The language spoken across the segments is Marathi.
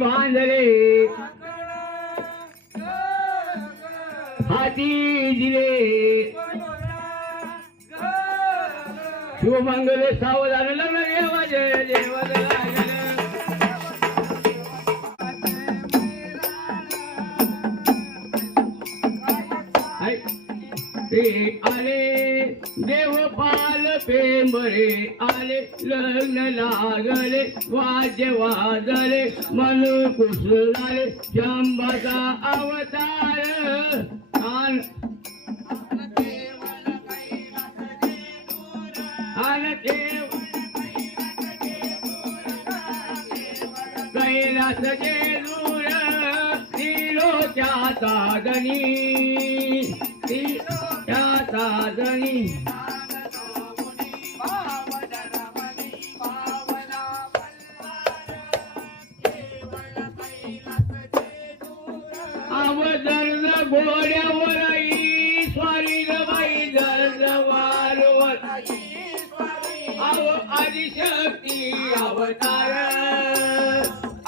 बांधले हाती दिले. शिवमंगल सावधान लग्न देवा जय देव पेंबरे आले लग्न लागले वाद्य वाजले मन कुसळाले शंभाचा अवतार. आन आन देव कैलास जेलूर तिलोच्या साधनी तिलोच्या साधनी. स्वारी बाई वारवर अव आदिशक्ती अवतार.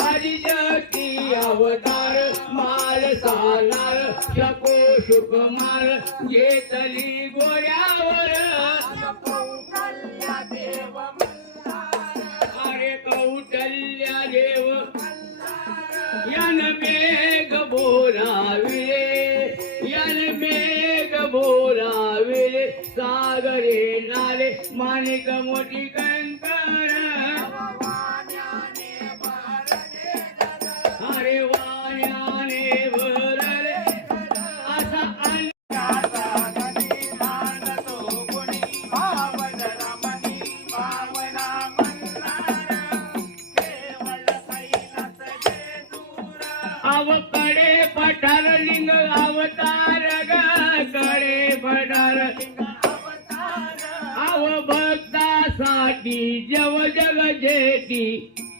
आदिशक्ती अवतार माल सालार शको शुकमार घेतली गोऱ्यावर अरे कौटल्या देव यन मेघ बोलाविले यन मेघ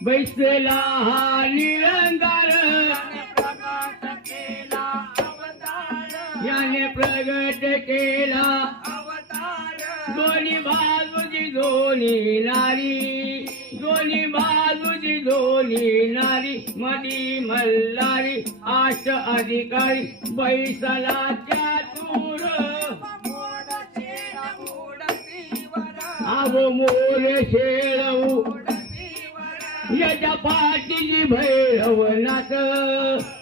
बैसला हा निरंगार याने प्रगट केला. दोन्ही बाजूची दोन्ही नारी. दोन्ही बाजूची दोन्ही नारी. मधी मल्हारी आष्ट अधिकारी. बैसला त्या तूर आव मोर शेळवू. याच्या पाठीची भैरवनाथ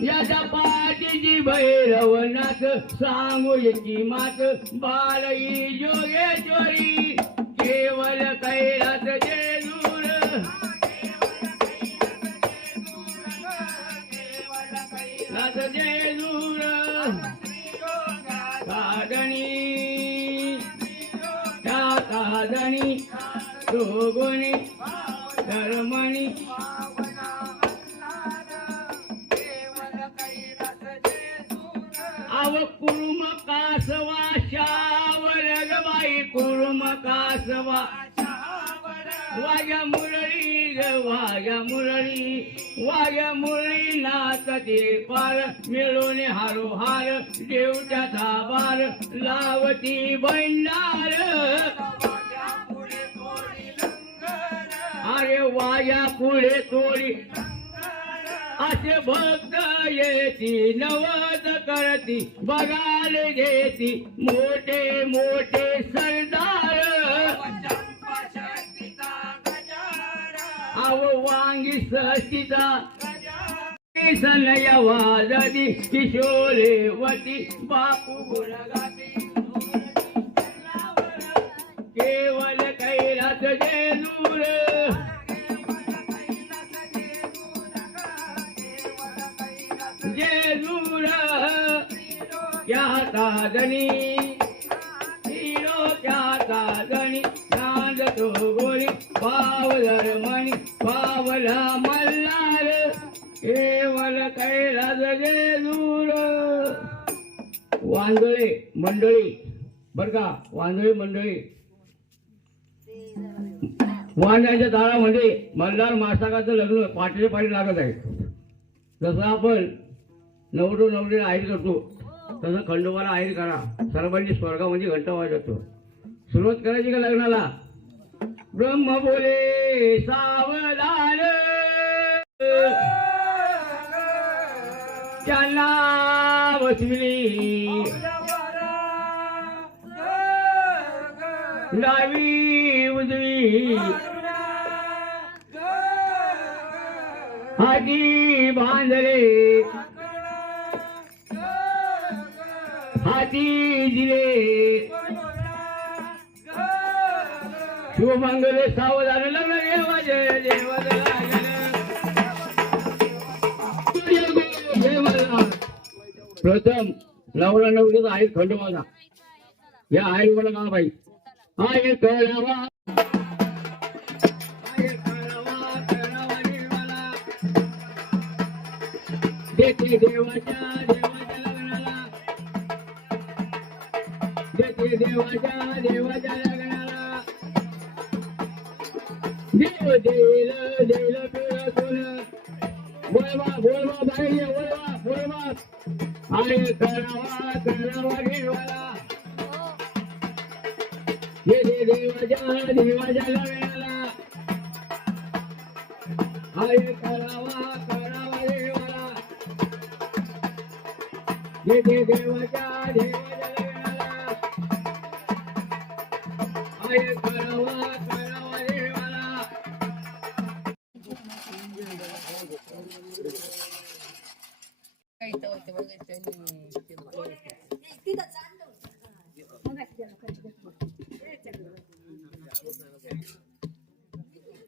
याच्या पाठीची भैरवनाथ सांगू याची मात बालई जोगेश्वरी केवल कैलास जे जेलूर नाथ जेलूर कादणी त्या कादणी दोगुणी धर्मणी आव कुरुम कासवा शावर बाई कुरुम कासवा. वाया मुरळी ग वाया मुरळी वाया मुरळी नाच ते पार. मिळून हारो हार देवट्याचा बार लावती बंडार अरे वाया पुढे तोडी असे भक्त येती नवद करती बघाल घेती मोठे मोठे सरदार. आव वांगी सचिता सनय वाजती किशोरे वती बापू गुणगाती. केवल कैलास जेनू क्या साधनी हिरो क्या साधनी चांद तो गोरी पावलर मणी पावला मल्हार. केवल कैलास जेलूर वांदळे मंडळी बर का वांदळे मंडळी. वांड्याच्या दारामध्ये मल्हार मासाकाचं लग्न पाठीचे पाठी लागत आहे. जसं आपण नवरो नवरीला आहेर करतो तसं खंडोबाला आहेर करा. सर्वांनी स्वर्गामध्ये घंटा वाजवतो. सुरुवात करायची का लग्नाला? ब्रह्म बोले सावधान. त्यांना बसविली डावी उजवी. हाती बांधले. हाती दिले शिवमंगल सावधान लग्न जय देवला प्रथम नवरा नवरीचा आहे खंडोबाचा या आहे मला का बाई. आहे कळावा देवाच्या देवा देते देवाच्या देवाच्या लग्नाला देव बोलवा बोलवा बाई बोलवा बोलवा अरे करावा करावा दे देवाच्या देवाच्या अरे करावा करावा दे देवाच्या देवाच्या अरे करावा करावा देवाला काही तर होते बघायचं